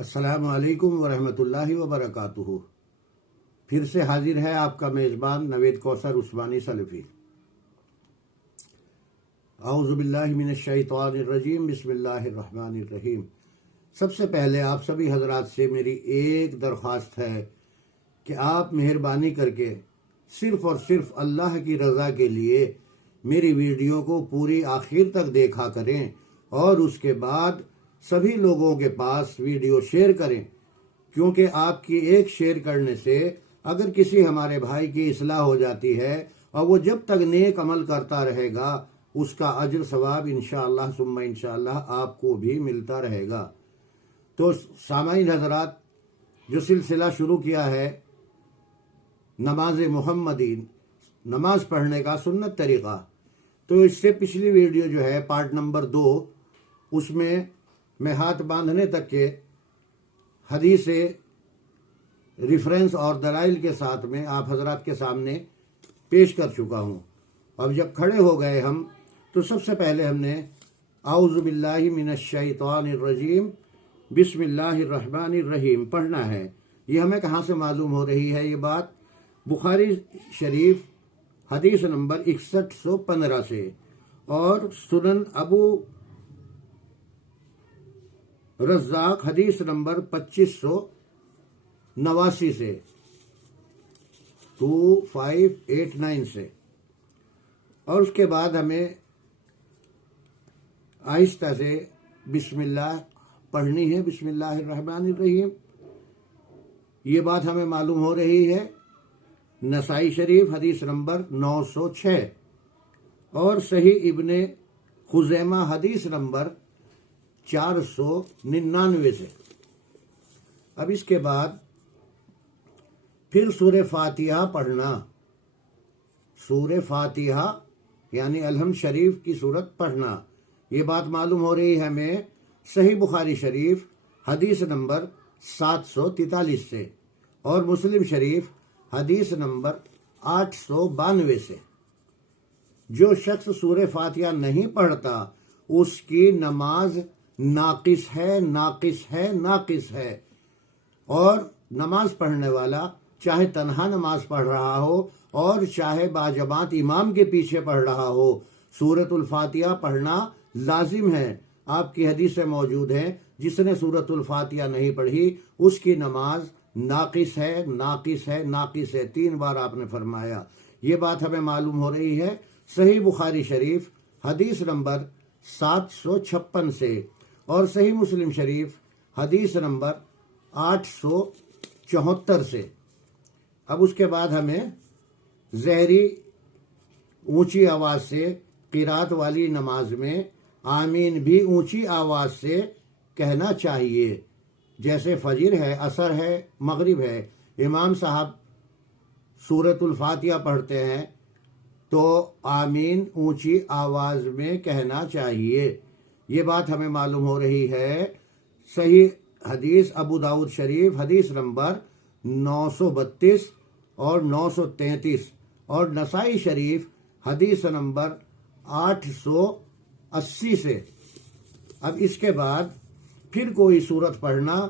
السلام علیکم ورحمۃ اللہ وبرکاتہ۔ پھر سے حاضر ہے آپ کا میزبان نوید کوثر عثمانی سلفی۔ اعوذ باللہ من الشیطان الرجیم، بسم اللہ الرحمن الرحیم۔ سب سے پہلے آپ سبھی حضرات سے میری ایک درخواست ہے کہ آپ مہربانی کر کے صرف اور صرف اللہ کی رضا کے لیے میری ویڈیو کو پوری آخر تک دیکھا کریں اور اس کے بعد سبھی لوگوں کے پاس ویڈیو شیئر کریں، کیونکہ آپ کی ایک شیئر کرنے سے اگر کسی ہمارے بھائی کی اصلاح ہو جاتی ہے اور وہ جب تک نیک عمل کرتا رہے گا اس کا اجر ثواب انشاءاللہ ثم انشاءاللہ آپ کو بھی ملتا رہے گا۔ تو سامعین حضرات، جو سلسلہ شروع کیا ہے نماز محمدی، نماز پڑھنے کا سنت طریقہ، تو اس سے پچھلی ویڈیو جو ہے پارٹ نمبر 2، اس میں ہاتھ باندھنے تک کے حدیث ریفرنس اور دلائل کے ساتھ میں آپ حضرات کے سامنے پیش کر چکا ہوں۔ اب جب کھڑے ہو گئے ہم، تو سب سے پہلے ہم نے اعوذ باللہ من الشیطان الرجیم بسم اللہ الرحمن الرحیم پڑھنا ہے۔ یہ ہمیں کہاں سے معلوم ہو رہی ہے؟ یہ بات بخاری شریف حدیث نمبر 6115 سے اور سنن ابو رزاق حدیث نمبر 2589 سے 2589 سے، اور اس کے بعد ہمیں آہستہ سے بسم اللہ پڑھنی ہے، بسم اللہ الرحمن الرحیم۔ یہ بات ہمیں معلوم ہو رہی ہے نسائی شریف حدیث نمبر 906 اور صحیح ابن خزیمہ حدیث نمبر 499 سے۔ اب اس کے بعد پھر سورہ فاتحہ پڑھنا، سورہ فاتحہ یعنی الحمد شریف کی صورت پڑھنا۔ یہ بات معلوم ہو رہی ہے ہمیں صحیح بخاری شریف حدیث نمبر 743 سے اور مسلم شریف حدیث نمبر 892 سے۔ جو شخص سورہ فاتحہ نہیں پڑھتا اس کی نماز ناقص ہے، ناقص ہے، ناقص ہے۔ اور نماز پڑھنے والا چاہے تنہا نماز پڑھ رہا ہو اور چاہے باجماعت امام کے پیچھے پڑھ رہا ہو، سورۃ الفاتحہ پڑھنا لازم ہے۔ آپ کی حدیثیں موجود ہیں، جس نے سورۃ الفاتحہ نہیں پڑھی اس کی نماز ناقص ہے، ناقص ہے، ناقص ہے، 3 بار آپ نے فرمایا۔ یہ بات ہمیں معلوم ہو رہی ہے صحیح بخاری شریف حدیث نمبر 756 سے اور صحیح مسلم شریف حدیث نمبر 874 سے۔ اب اس کے بعد ہمیں ظہری اونچی آواز سے قرات والی نماز میں آمین بھی اونچی آواز سے کہنا چاہیے، جیسے فجر ہے، عصر ہے، مغرب ہے۔ امام صاحب سورۃ الفاتحہ پڑھتے ہیں تو آمین اونچی آواز میں کہنا چاہیے۔ یہ بات ہمیں معلوم ہو رہی ہے صحیح حدیث ابو داؤد شریف حدیث نمبر 932 اور 933 اور نسائی شریف حدیث نمبر 880 سے۔ اب اس کے بعد پھر کوئی سورت پڑھنا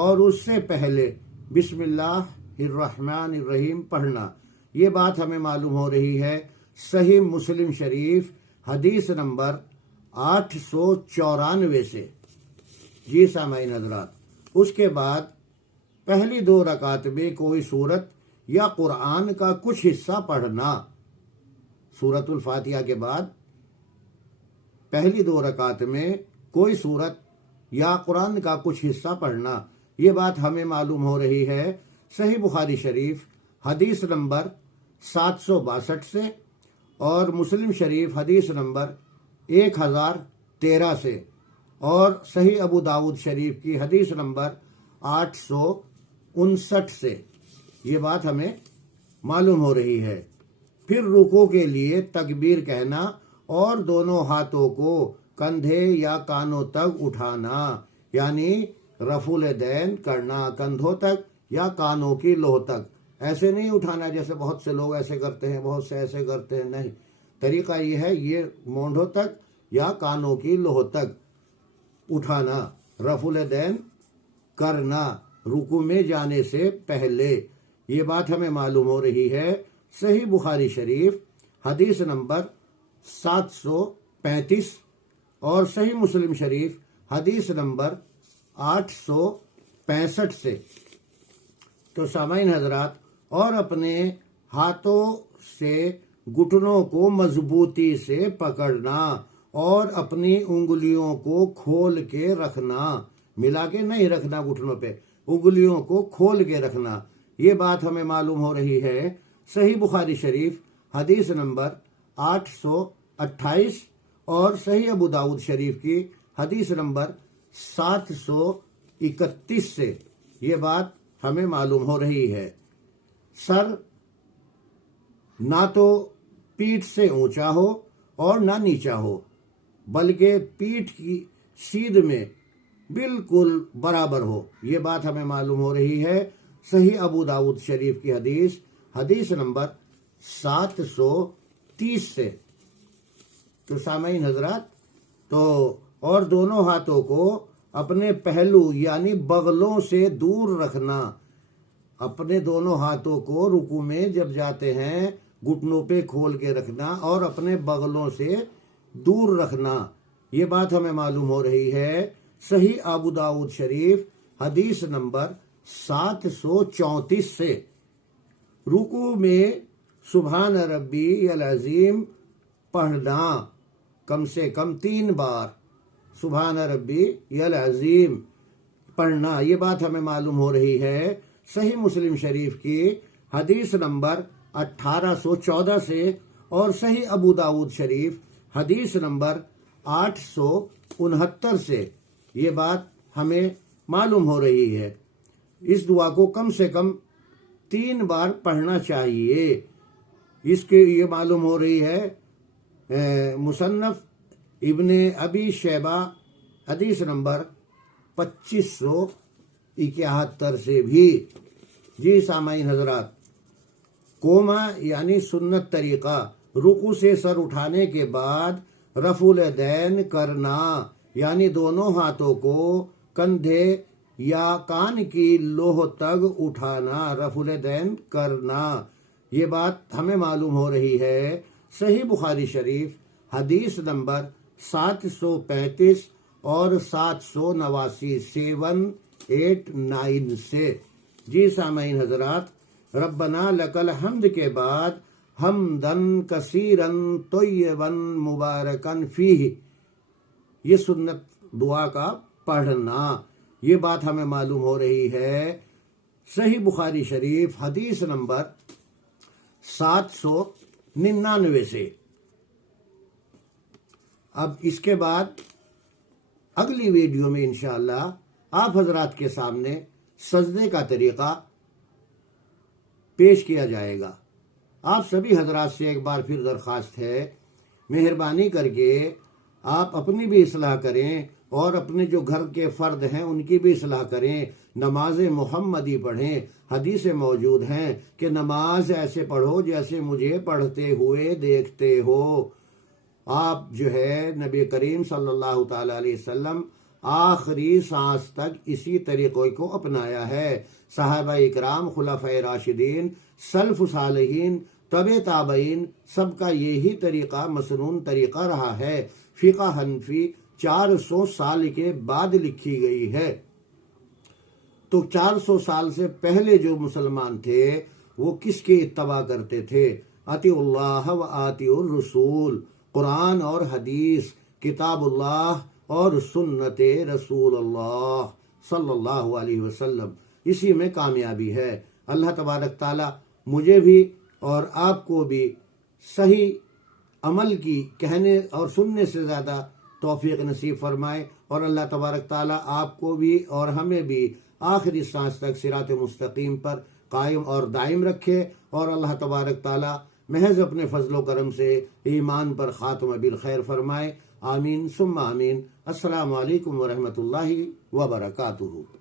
اور اس سے پہلے بسم اللہ الرحمن الرحیم پڑھنا۔ یہ بات ہمیں معلوم ہو رہی ہے صحیح مسلم شریف حدیث نمبر 894 سے۔ جی سامعین حضرات، اس کے بعد پہلی 2 رکعت میں کوئی سورت یا قرآن کا کچھ حصہ پڑھنا۔ سورۃ الفاتحہ کے بعد پہلی 2 رکعت میں کوئی سورت یا قرآن کا کچھ حصہ پڑھنا۔ یہ بات ہمیں معلوم ہو رہی ہے صحیح بخاری شریف حدیث نمبر 762 سے اور مسلم شریف حدیث نمبر 1013 سے اور صحیح ابو داؤد شریف کی حدیث نمبر 859 سے۔ یہ بات ہمیں معلوم ہو رہی ہے۔ پھر رکوع کے لیے تکبیر کہنا اور دونوں ہاتھوں کو کندھے یا کانوں تک اٹھانا، یعنی رفع الیدین کرنا کندھوں تک یا کانوں کی لوح تک۔ ایسے نہیں اٹھانا جیسے بہت سے لوگ ایسے کرتے ہیں، بہت سے ایسے کرتے ہیں، نہیں۔ طریقہ یہ ہے، یہ مونڈھوں تک یا کانوں کی لوح تک اٹھانا، رفع الیدین کرنا رکوع میں جانے سے پہلے۔ یہ بات ہمیں معلوم ہو رہی ہے صحیح بخاری شریف حدیث نمبر 735 اور صحیح مسلم شریف حدیث نمبر 865 سے۔ تو سامعین حضرات، اور اپنے ہاتھوں سے گھٹنوں کو مضبوطی سے پکڑنا اور اپنی انگلیوں کو کھول کے رکھنا، ملا کے نہیں رکھنا گھٹنوں پہ، انگلیوں کو کھول کے رکھنا۔ یہ بات ہمیں معلوم ہو رہی ہے صحیح بخاری شریف حدیث نمبر 828 اور صحیح ابو داؤد شریف کی حدیث نمبر 731 سے۔ یہ بات ہمیں معلوم ہو رہی ہے سر نہ تو پیٹھ سے اونچا ہو اور نہ نیچا ہو، بلکہ پیٹھ کی سیدھ میں بالکل برابر ہو۔ یہ بات ہمیں معلوم ہو رہی ہے صحیح ابو داؤد شریف کی حدیث نمبر 730 سے۔ تو سامعین حضرات، تو اور دونوں ہاتھوں کو اپنے پہلو یعنی بغلوں سے دور رکھنا، اپنے دونوں ہاتھوں کو رکوع میں جب جاتے ہیں گھٹنوں پہ کھول کے رکھنا اور اپنے بغلوں سے دور رکھنا۔ یہ بات ہمیں معلوم ہو رہی ہے صحیح ابو داؤد شریف حدیث نمبر 734 سے۔ رکوع میں سبحان ربی العظیم پڑھنا کم سے کم 3 بار، سبحان ربی العظیم پڑھنا۔ یہ بات ہمیں معلوم ہو رہی ہے صحیح مسلم شریف کی حدیث نمبر 1814 سے اور صحیح ابو داؤد شریف حدیث نمبر 869 سے۔ یہ بات ہمیں معلوم ہو رہی ہے اس دعا کو کم سے کم 3 بار پڑھنا چاہیے۔ اس کے یہ معلوم ہو رہی ہے مصنف ابن ابی شیبہ حدیث نمبر 2571 سے بھی۔ جی سامعین حضرات، کوما یعنی سنت طریقہ، رکوع سے سر اٹھانے کے بعد رفع الیدین کرنا، یعنی دونوں ہاتھوں کو کندھے یا کان کی لوح تک اٹھانا، رفع الیدین کرنا۔ یہ بات ہمیں معلوم ہو رہی ہے صحیح بخاری شریف حدیث نمبر 735 اور 789 789 سے۔ جی سامعین حضرات، ربنا لک الحمد کے بعد حمدن کثیرن طیبن مبارکن فیہ، یہ سنت دعا کا پڑھنا۔ یہ بات ہمیں معلوم ہو رہی ہے صحیح بخاری شریف حدیث نمبر 799 سے۔ اب اس کے بعد اگلی ویڈیو میں انشاءاللہ آپ حضرات کے سامنے سجدے کا طریقہ پیش کیا جائے گا۔ آپ سبھی حضرات سے ایک بار پھر درخواست ہے، مہربانی کر کے آپ اپنی بھی اصلاح کریں اور اپنے جو گھر کے فرد ہیں ان کی بھی اصلاح کریں، نماز محمدی پڑھیں۔ حدیث موجود ہیں کہ نماز ایسے پڑھو جیسے مجھے پڑھتے ہوئے دیکھتے ہو۔ آپ جو ہے نبی کریم صلی اللہ تعالی علیہ وسلم آخری سانس تک اسی طریقے کو اپنایا ہے۔ صحابہ اکرام، خلفائے راشدین، سلف صالحین، تبع تابعین، سب کا یہی طریقہ مسنون طریقہ رہا ہے۔ فقہ حنفی 400 سال کے بعد لکھی گئی ہے۔ تو 400 سال سے پہلے جو مسلمان تھے وہ کس کی اتباع کرتے تھے؟ اطیعوا اللہ و اطیعوا الرسول، قرآن اور حدیث، کتاب اللہ اور سنت رسول اللہ صلی اللہ علیہ وسلم، اسی میں کامیابی ہے۔ اللہ تبارک تعالی مجھے بھی اور آپ کو بھی صحیح عمل کی کہنے اور سننے سے زیادہ توفیق نصیب فرمائے، اور اللہ تبارک تعالی آپ کو بھی اور ہمیں بھی آخری سانس تک صراط مستقیم پر قائم اور دائم رکھے، اور اللہ تبارک تعالی محض اپنے فضل و کرم سے ایمان پر خاتمہ بالخیر فرمائے۔ آمین ثم آمین۔ السلام علیکم ورحمۃ اللہ وبرکاتہ۔